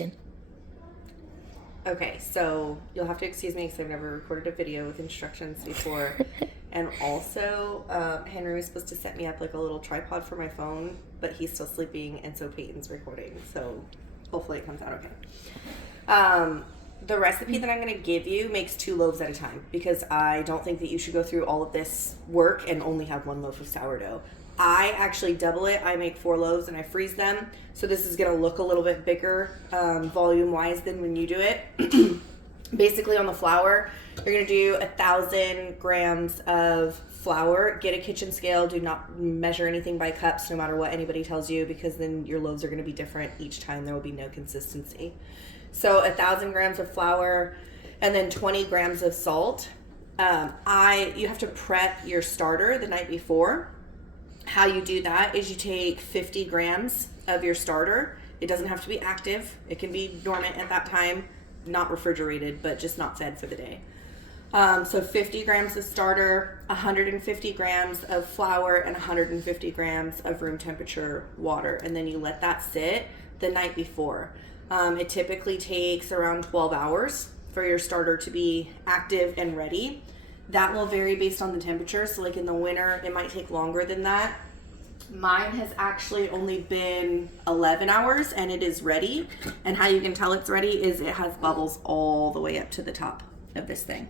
instruction. Okay, so you'll have to excuse me because I've never recorded a video with instructions before. And also, Henry was supposed to set me up like a little tripod for my phone, but he's still sleeping, and so Peyton's recording. So hopefully it comes out okay. The recipe that I'm going to give you makes 2 loaves at a time because I don't think that you should go through all of this work and only have 1 loaf of sourdough. I actually double it. I make 4 loaves and I freeze them. So this is going to look a little bit bigger volume-wise than when you do it. Basically on the flour, you're going to do 1,000 grams of flour. Get a kitchen scale. Do not measure anything by cups no matter what anybody tells you because then your loaves are going to be different each time. There will be no consistency. So 1,000 grams of flour and then 20 grams of salt. You have to prep your starter the night before. How you do that is you take 50 grams of your starter. It doesn't have to be active. It can be dormant at that time, not refrigerated, but just not fed for the day. So 50 grams of starter, 150 grams of flour, and 150 grams of room temperature water. And then you let that sit the night before. It typically takes around 12 hours for your starter to be active and ready. That will vary based on the temperature. So like in the winter, it might take longer than that. Mine has actually only been 11 hours and it is ready. And how you can tell it's ready is it has bubbles all the way up to the top of this thing.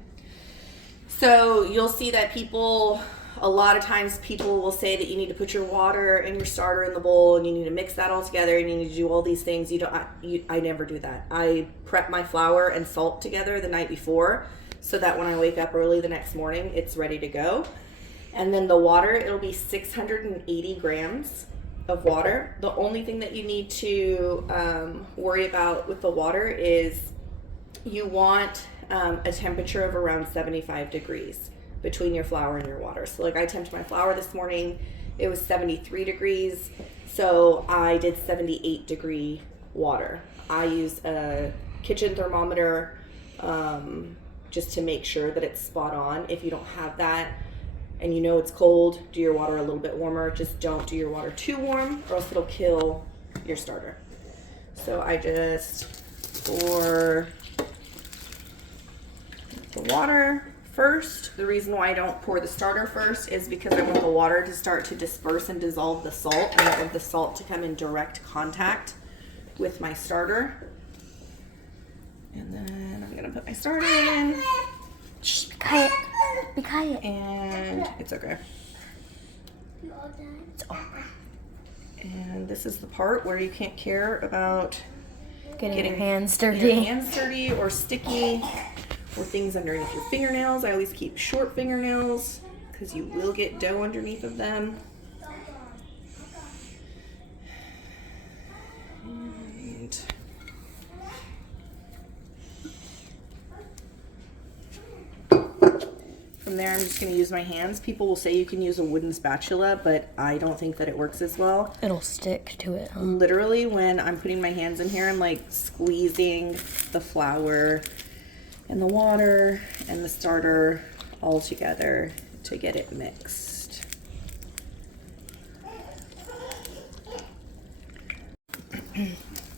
So you'll see that a lot of times people will say that you need to put your water and your starter in the bowl and you need to mix that all together and you need to do all these things. I never do that. I prep my flour and salt together the night before so that when I wake up early the next morning, it's ready to go. And then the water, it'll be 680 grams of water. The only thing that you need to worry about with the water is you want a temperature of around 75 degrees between your flour and your water. So like I temped my flour this morning, it was 73 degrees. So I did 78 degree water. I use a kitchen thermometer just to make sure that it's spot on. If you don't have that and you know it's cold, do your water a little bit warmer. Just don't do your water too warm or else it'll kill your starter. So I just pour the water first. The reason why I don't pour the starter first is because I want the water to start to disperse and dissolve the salt. And I want the salt to come in direct contact with my starter. And then I'm gonna put my starter in. Shh, be quiet. Be quiet. And it's okay. It's over. And this is the part where you can't care about Getting your hands dirty. Your hands dirty or sticky or things underneath your fingernails. I always keep short fingernails because you will get dough underneath of them. And from there, I'm just going to use my hands. People will say you can use a wooden spatula, but I don't think that it works as well. It'll stick to it, huh? Literally, when I'm putting my hands in here, I'm like squeezing the flour and the water and the starter all together to get it mixed.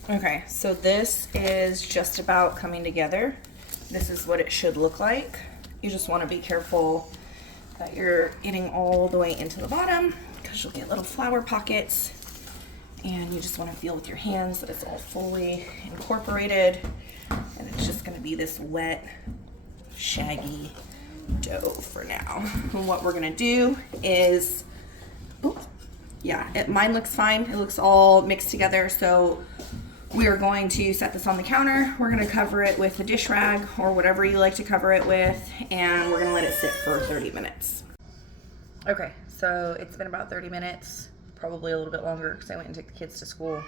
Okay, so this is just about coming together. This is what it should look like. You just want to be careful that you're getting all the way into the bottom because you'll get little flour pockets, and you just want to feel with your hands that it's all fully incorporated, and it's just going to be this wet, shaggy dough for now. And what we're going to do is, mine looks fine. It looks all mixed together, so we are going to set this on the counter. We're going to cover it with a dish rag or whatever you like to cover it with, and we're going to let it sit for 30 minutes. Okay, so it's been about 30 minutes, probably a little bit longer because I went and took the kids to school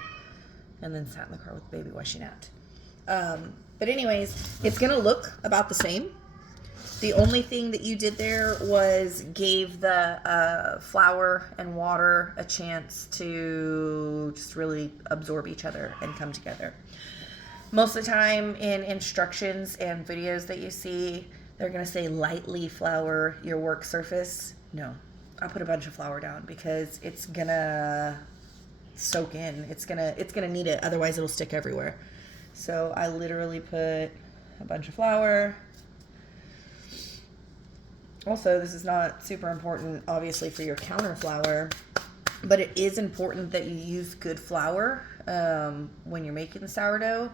and then sat in the car with the baby while she napped. But anyways, it's going to look about the same. The only thing that you did there was gave the flour and water a chance to just really absorb each other and come together. Most of the time in instructions and videos that you see, they're going to say lightly flour your work surface. No, I put a bunch of flour down because it's going to soak in. It's going to need it. Otherwise it'll stick everywhere. So I literally put a bunch of flour. Also, this is not super important, obviously, for your counter flour, but it is important that you use good flour when you're making sourdough.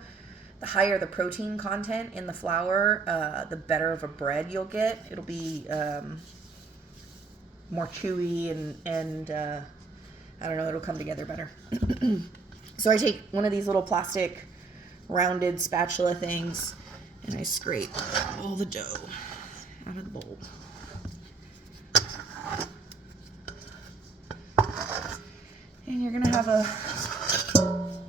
The higher the protein content in the flour, the better of a bread you'll get. It'll be more chewy and I don't know, it'll come together better. So I take one of these little plastic rounded spatula things and I scrape all the dough out of the bowl. And you're gonna have a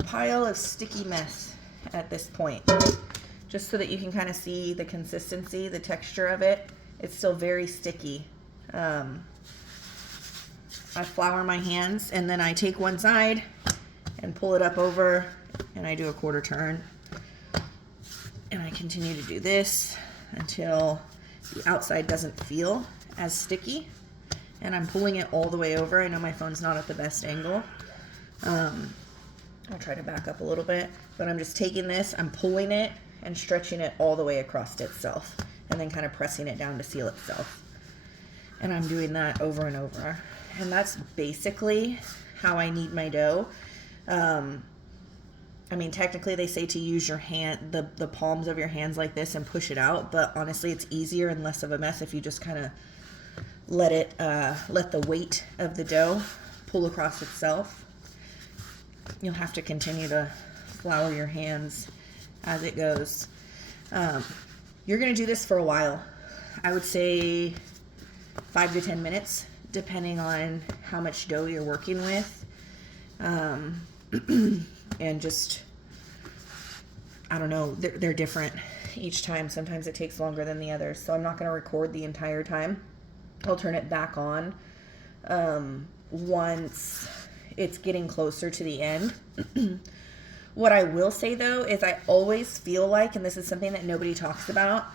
pile of sticky mess at this point, just so that you can kind of see the consistency, the texture of it. It's still very sticky. I flour my hands and then I take one side and pull it up over and I do a quarter turn. And I continue to do this until the outside doesn't feel as sticky. And I'm pulling it all the way over. I know my phone's not at the best angle. I'll try to back up a little bit, but I'm just taking this, I'm pulling it and stretching it all the way across itself and then kind of pressing it down to seal itself. And I'm doing that over and over. And that's basically how I knead my dough. I mean, technically they say to use your hand, the palms of your hands like this and push it out, but honestly it's easier and less of a mess if you just kind of let the weight of the dough pull across itself. You'll have to continue to flour your hands as it goes. You're going to do this for a while. I would say 5 to 10 minutes, depending on how much dough you're working with. And just, I don't know, they're different each time. Sometimes it takes longer than the others. So I'm not going to record the entire time. I'll turn it back on once it's getting closer to the end. What I will say though is I always feel like, and this is something that nobody talks about,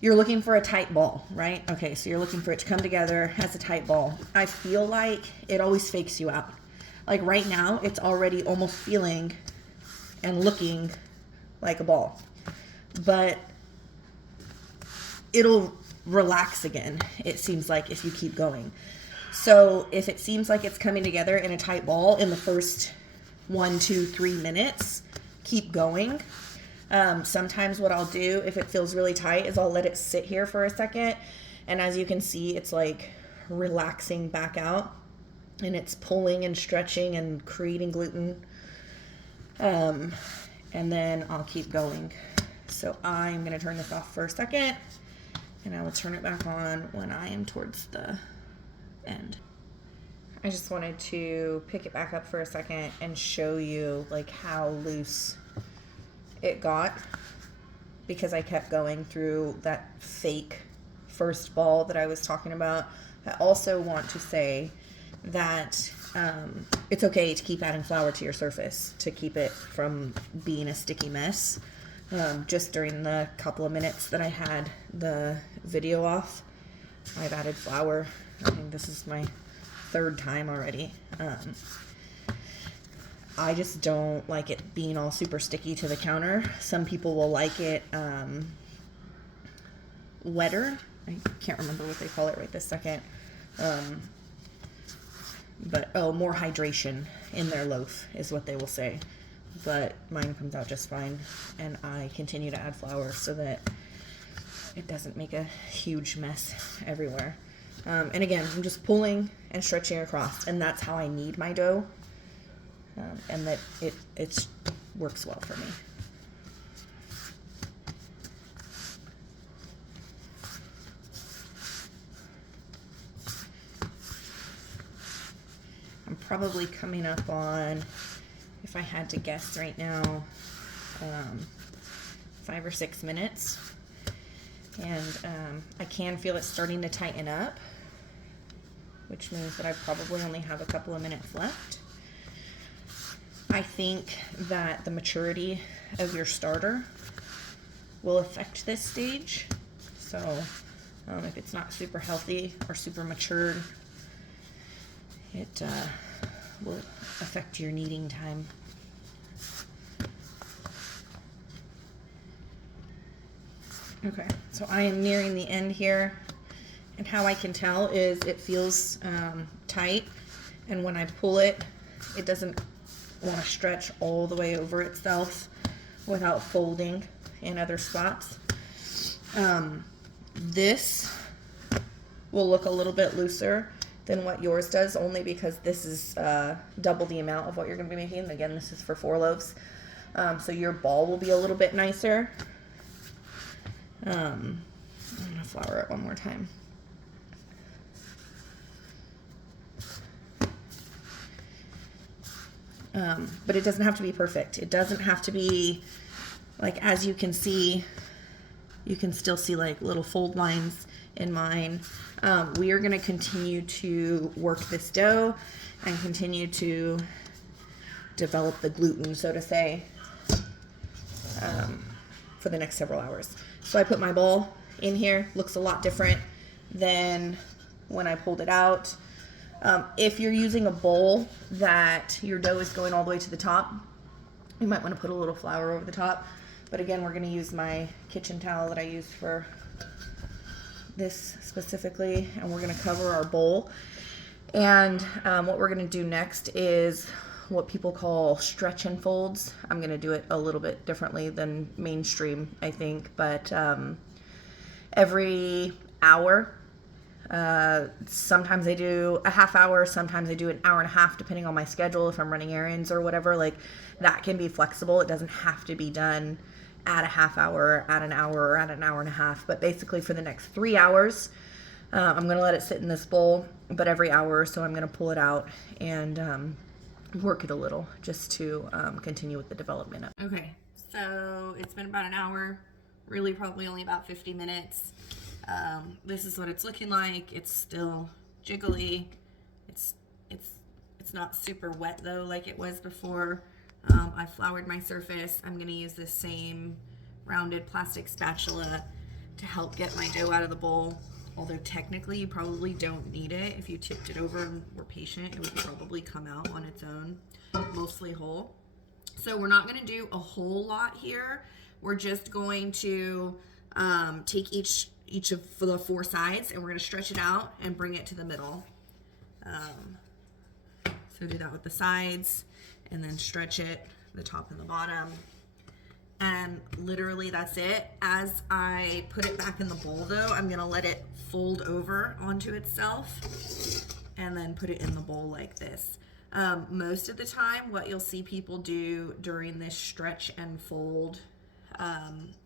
you're looking for a tight ball, right? Okay, so you're looking for it to come together as a tight ball. I feel like it always fakes you out. Like right now, it's already almost feeling and looking like a ball. But it'll relax again, it seems like, if you keep going. So if it seems like it's coming together in a tight ball in the first 1, 2, 3 minutes, keep going. Sometimes what I'll do if it feels really tight is I'll let it sit here for a second, and as you can see, it's like relaxing back out and it's pulling and stretching and creating gluten. And then I'll keep going. So I'm going to turn this off for a second and I will turn it back on when I am towards the end. I just wanted to pick it back up for a second and show you like how loose it got, because I kept going through that fake first ball that I was talking about. I also want to say that it's okay to keep adding flour to your surface to keep it from being a sticky mess. Just during the couple of minutes that I had the video off, I've added flour. I think this is my 3rd time already. I just don't like it being all super sticky to the counter. Some people will like it wetter. I can't remember what they call it right this second. But more hydration in their loaf is what they will say. But mine comes out just fine, and I continue to add flour so that it doesn't make a huge mess everywhere. And again, I'm just pulling and stretching across, and that's how I knead my dough, and that it works well for me. I'm probably coming up on, if I had to guess right now, 5 or 6 minutes. And I can feel it starting to tighten up, which means that I probably only have a couple of minutes left. I think that the maturity of your starter will affect this stage. So if it's not super healthy or super matured, it will affect your kneading time. Okay, so I am nearing the end here, and how I can tell is it feels tight, and when I pull it, it doesn't want to stretch all the way over itself without folding in other spots. This will look a little bit looser than what yours does, only because this is double the amount of what you're going to be making. Again, this is for 4 loaves. So your ball will be a little bit nicer. I'm going to flour it one more time. But it doesn't have to be perfect. It doesn't have to be, like, as you can see, you can still see like little fold lines in mine. We are going to continue to work this dough and continue to develop the gluten, so to say, for the next several hours. So I put my ball in here. Looks a lot different than when I pulled it out. If you're using a bowl that your dough is going all the way to the top, you might want to put a little flour over the top. But again, we're going to use my kitchen towel that I used for this specifically, and we're going to cover our bowl. And what we're going to do next is what people call stretch and folds. I'm going to do it a little bit differently than mainstream, I think, but every hour, sometimes I do a half hour, sometimes I do an hour and a half, depending on my schedule, if I'm running errands or whatever. Like, that can be flexible. It doesn't have to be done at a half hour, at an hour, or at an hour and a half. But basically for the next 3 hours, I'm going to let it sit in this bowl, but every hour or so I'm going to pull it out and work it a little just to continue with the development of it. Okay, so it's been about an hour, really probably only about 50 minutes. This is what it's looking like. It's still jiggly. It's not super wet though like it was before. I floured my surface. I'm going to use this same rounded plastic spatula to help get my dough out of the bowl. Although technically you probably don't need it. If you tipped it over and were patient, it would probably come out on its own, mostly whole. So we're not going to do a whole lot here. We're just going to take each of the 4 sides, and we're going to stretch it out and bring it to the middle. So do that with the sides, and then stretch it, the top and the bottom. And literally that's it. As I put it back in the bowl though, I'm gonna let it fold over onto itself and then put it in the bowl like this. Most of the time, what you'll see people do during this stretch and fold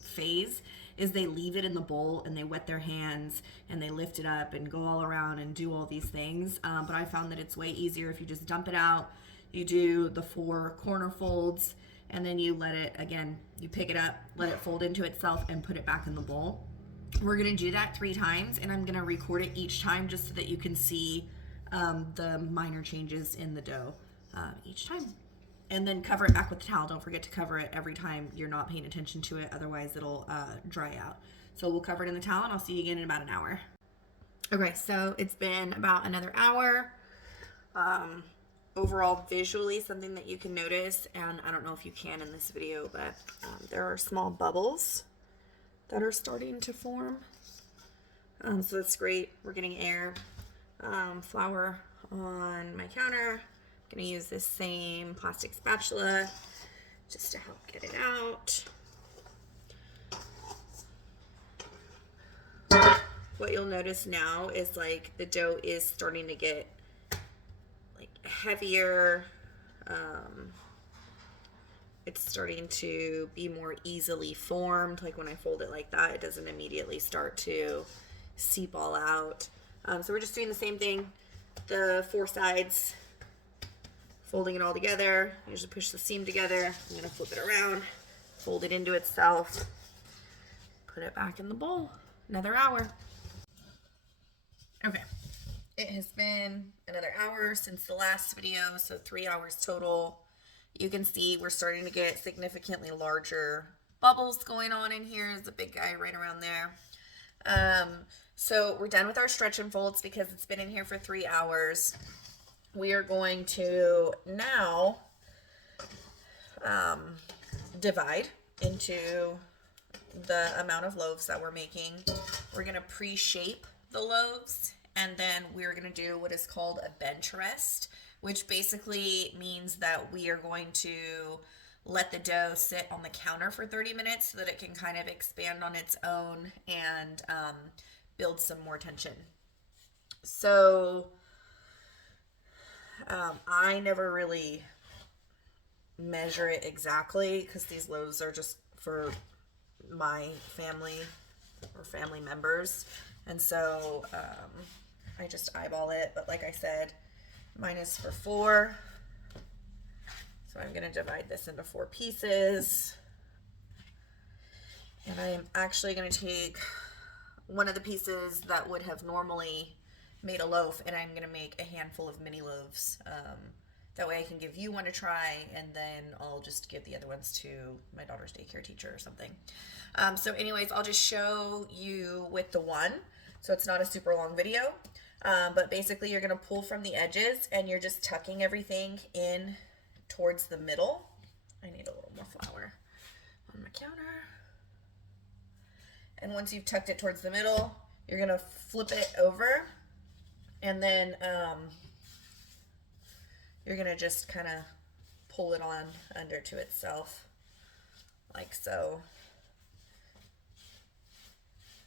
phase is they leave it in the bowl and they wet their hands and they lift it up and go all around and do all these things. But I found that it's way easier if you just dump it out, you do the 4 corner folds, and then you let it, again, you pick it up, let it fold into itself and put it back in the bowl. We're gonna do that 3 times, and I'm gonna record it each time just so that you can see the minor changes in the dough each time. And then cover it back with the towel. Don't forget to cover it every time you're not paying attention to it, otherwise it'll dry out. So we'll cover it in the towel, and I'll see you again in about an hour. Okay, so it's been about another hour. Overall, visually, something that you can notice, and I don't know if you can in this video, but there are small bubbles that are starting to form. So that's great. We're getting air. Flour on my counter. I'm going to use this same plastic spatula just to help get it out. What you'll notice now is like the dough is starting to get like heavier. It's starting to be more easily formed. Like when I fold it like that, it doesn't immediately start to seep all out. So we're just doing the same thing, the 4 sides, folding it all together. Usually push the seam together. I'm gonna flip it around, fold it into itself, put it back in the bowl. Another hour. Okay, it has been another hour since the last video, so 3 hours total. You can see we're starting to get significantly larger bubbles going on in here. There's a big guy right around there. So we're done with our stretch and folds because it's been in here for 3 hours. We are going to now divide into the amount of loaves that we're making. We're gonna pre-shape the loaves, and then we're gonna do what is called a bench rest, which basically means that we are going to let the dough sit on the counter for 30 minutes so that it can kind of expand on its own and build some more tension. So I never really measure it exactly because these loaves are just for my family or family members, and so I just eyeball it. But like I said, mine is for 4, so I'm going to divide this into 4 pieces, and I am actually going to take one of the pieces that would have normally made a loaf, and I'm going to make a handful of mini loaves. That way I can give you one to try, and then I'll just give the other ones to my daughter's daycare teacher or something. So anyways, I'll just show you with the one, so it's not a super long video. But basically you're going to pull from the edges, and you're just tucking everything in towards the middle. I need a little more flour on my counter. And once you've tucked it towards the middle, you're going to flip it over, and then you're going to just kind of pull it on under to itself, like so,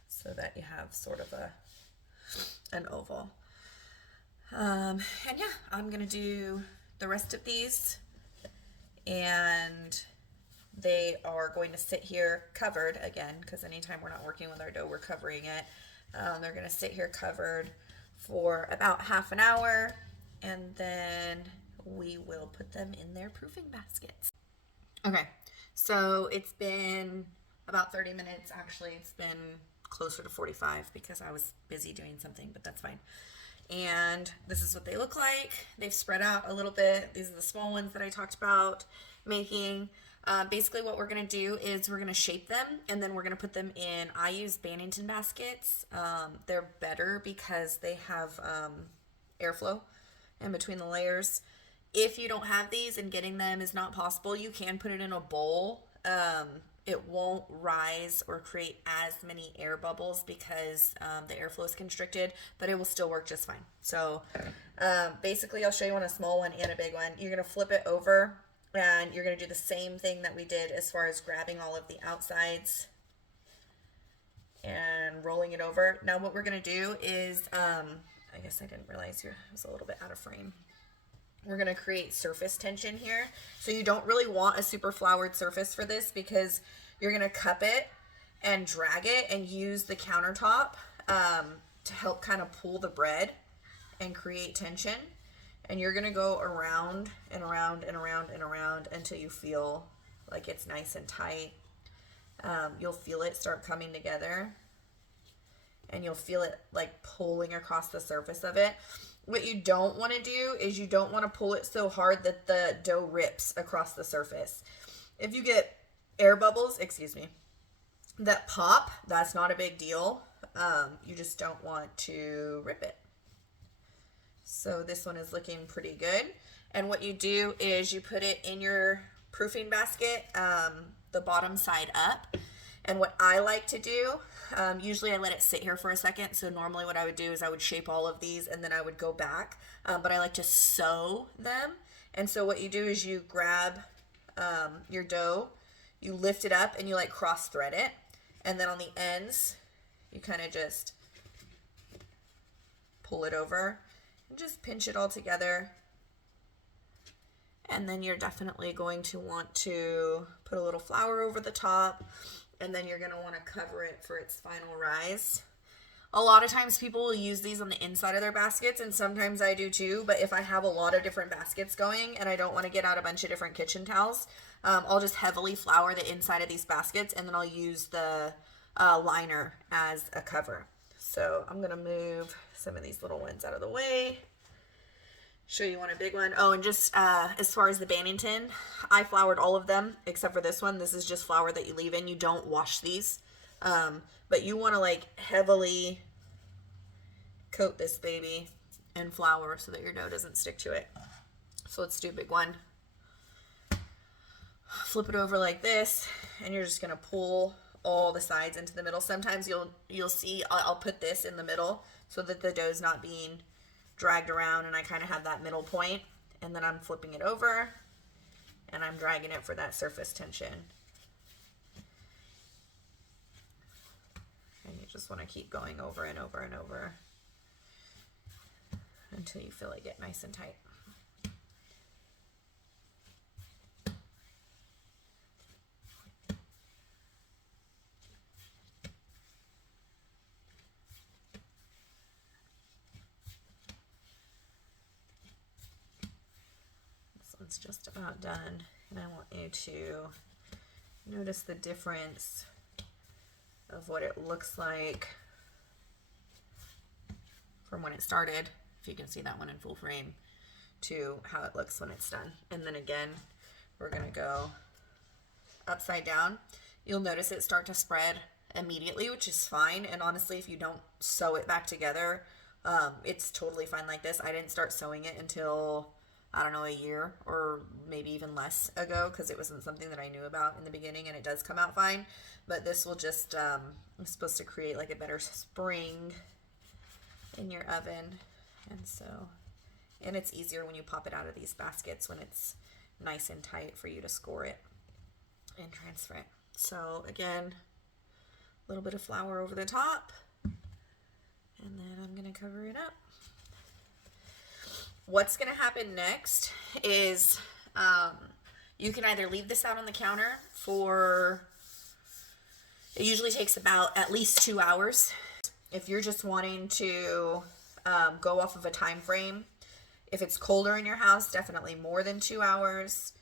so that you have sort of an oval. And yeah, I'm going to do the rest of these, and they are going to sit here covered again, because anytime we're not working with our dough, we're covering it. They're going to sit here covered for about half an hour, and then we will put them in their proofing baskets. Okay, so it's been about 30 minutes. Actually, it's been closer to 45 because I was busy doing something, but that's fine. And this is what they look like. They've spread out a little bit. These are the small ones that I talked about making. Basically what we're going to do is we're going to shape them, and then we're going to put them in, I use Bannington baskets. They're better because they have airflow in between the layers. If you don't have these and getting them is not possible, you can put it in a bowl. It won't rise or create as many air bubbles because the airflow is constricted, but it will still work just fine. So basically I'll show you on a small one and a big one. You're going to flip it over, and you're going to do the same thing that we did as far as grabbing all of the outsides and rolling it over. Now what we're going to do is, I guess I didn't realize I was a little bit out of frame. We're going to create surface tension here. So you don't really want a super floured surface for this, because you're going to cup it and drag it and use the countertop to help kind of pull the bread and create tension. And you're going to go around and around and around and around until you feel like it's nice and tight. You'll feel it start coming together, and you'll feel it like pulling across the surface of it. What you don't want to do is you don't want to pull it so hard that the dough rips across the surface. If you get air bubbles, that pop, that's not a big deal. You just don't want to rip it. So this one is looking pretty good. And what you do is you put it in your proofing basket, the bottom side up. And what I like to do, usually I let it sit here for a second. So normally what I would do is I would shape all of these and then I would go back. But I like to sew them. And so what you do is you grab your dough, you lift it up, and you like cross thread it. And then on the ends, you kind of just pull it over and just pinch it all together. And then you're definitely going to want to put a little flour over the top, and then you're going to want to cover it for its final rise. A lot of times people will use these on the inside of their baskets, and sometimes I do too, but if I have a lot of different baskets going and I don't want to get out a bunch of different kitchen towels, I'll just heavily flour the inside of these baskets, and then I'll use the liner as a cover. So I'm going to move some of these little ones out of the way. Show you one, a big one. Oh, and just as far as the Bannington, I floured all of them except for this one. This is just flour that you leave in. You don't wash these. But you want to like heavily coat this baby in flour so that your dough doesn't stick to it. So let's do a big one. Flip it over like this, and you're just going to pull all the sides into the middle. Sometimes you'll see I'll put this in the middle so that the dough's not being dragged around, and I kind of have that middle point, and then I'm flipping it over and I'm dragging it for that surface tension. And you just want to keep going over and over and over until you feel it get nice and tight. This one's just about done, and I want you to notice the difference of what it looks like from when it started, if you can see that one in full frame, to how it looks when it's done. And then again, we're gonna go upside down. You'll notice it start to spread immediately, which is fine. And honestly, if you don't sew it back together, it's totally fine like this. I didn't start sewing it until, I don't know, a year or maybe even less ago, because it wasn't something that I knew about in the beginning, and it does come out fine. But this will just, it's supposed to create like a better spring in your oven. And so, and it's easier when you pop it out of these baskets when it's nice and tight for you to score it and transfer it. So again, a little bit of flour over the top, and then I'm gonna cover it up. What's gonna happen next is you can either leave this out on the counter for, it usually takes about at least 2 hours. If you're just wanting to go off of a time frame, if it's colder in your house, definitely more than 2 hours.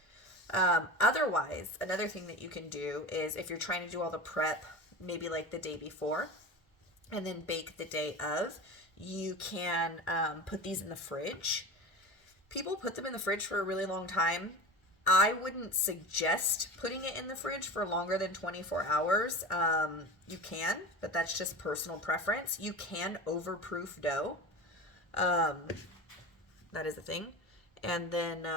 Otherwise, another thing that you can do is if you're trying to do all the prep, maybe like the day before, and then bake the day of, you can put these in the fridge. People put them in the fridge for a really long time. I wouldn't suggest putting it in the fridge for longer than 24 hours. You can, but that's just personal preference. You can overproof dough. That is a thing. And then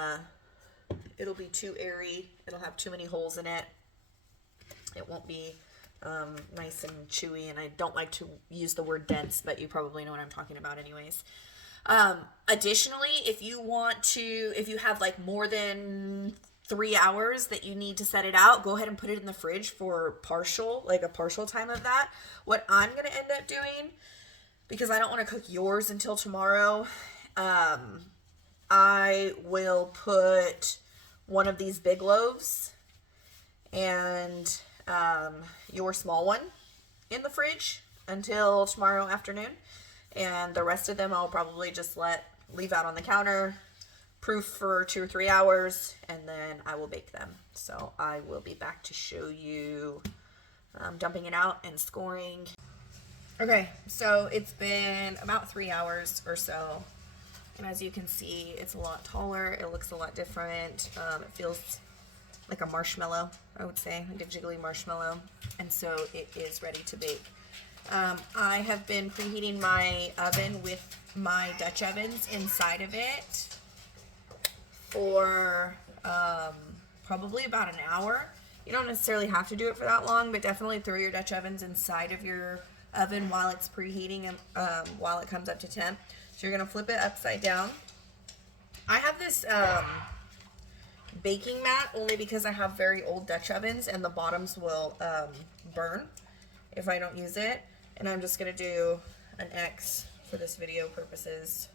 it'll be too airy. It'll have too many holes in it. It won't be nice and chewy. And I don't like to use the word dense, but you probably know what I'm talking about anyways. Additionally, if you have like more than 3 hours that you need to set it out, go ahead and put it in the fridge for a partial time of that. What I'm going to end up doing, because I don't want to cook yours until tomorrow, I will put one of these big loaves and your small one in the fridge until tomorrow afternoon. And the rest of them I'll probably just leave out on the counter, proof for 2 or 3 hours, and then I will bake them. So I will be back to show you dumping it out and scoring. Okay, so it's been about 3 hours or so. And as you can see, it's a lot taller. It looks a lot different. It feels like a marshmallow, I would say, like a jiggly marshmallow. And so it is ready to bake. I have been preheating my oven with my Dutch ovens inside of it for probably about an hour. You don't necessarily have to do it for that long, but definitely throw your Dutch ovens inside of your oven while it's preheating and while it comes up to temp. So you're going to flip it upside down. I have this baking mat only because I have very old Dutch ovens and the bottoms will burn if I don't use it. And I'm just going to do an X for this video purposes,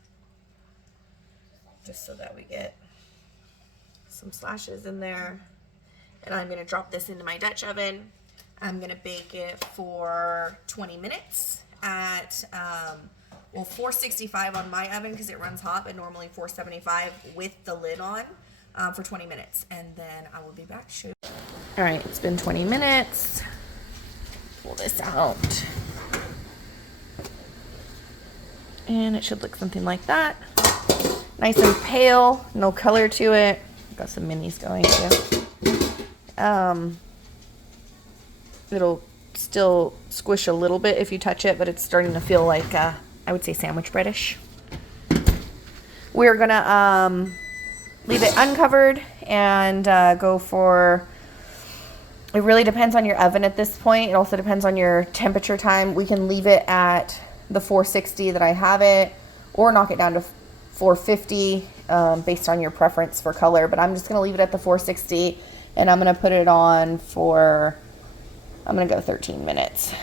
just so that we get some slashes in there. And I'm going to drop this into my Dutch oven. I'm going to bake it for 20 minutes at 465 on my oven because it runs hot, but normally 475 with the lid on for 20 minutes. And then I will be back to show you. All right, it's been 20 minutes. Pull this out. And it should look something like that. Nice and pale, no color to it. Got some minis going too. It'll still squish a little bit if you touch it, but it's starting to feel like, I would say sandwich breadish. We're gonna leave it uncovered and go for It really depends on your oven at this point. It also depends on your temperature time. We can leave it at the 460 that I have it, or knock it down to 450 based on your preference for color. But I'm just going to leave it at the 460, and I'm going to put it on for, I'm going to go 13 minutes.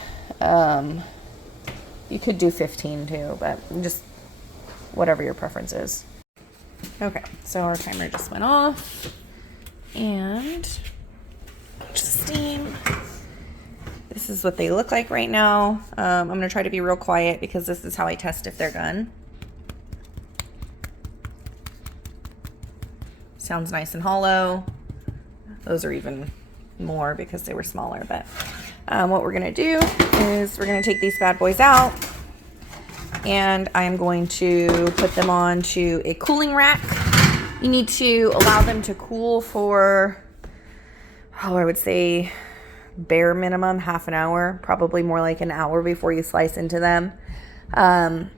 You could do 15 too, but just whatever your preference is. Okay, so our timer just went off, and just steam. This is what they look like right now. I'm gonna try to be real quiet because this is how I test if they're done. Sounds nice and hollow. Those are even more because they were smaller, but what we're gonna do is we're gonna take these bad boys out, and I'm going to put them onto a cooling rack. You need to allow them to cool for, I would say bare minimum half an hour, probably more like an hour before you slice into them.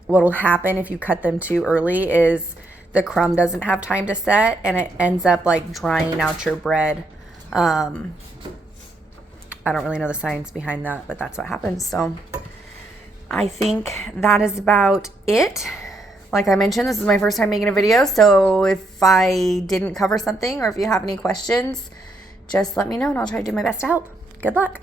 What will happen if you cut them too early is the crumb doesn't have time to set, and it ends up like drying out your bread. I don't really know the science behind that, but that's what happens. So I think that is about it. Like I mentioned, this is my first time making a video, so if I didn't cover something or if you have any questions, just let me know and I'll try to do my best to help. Good luck.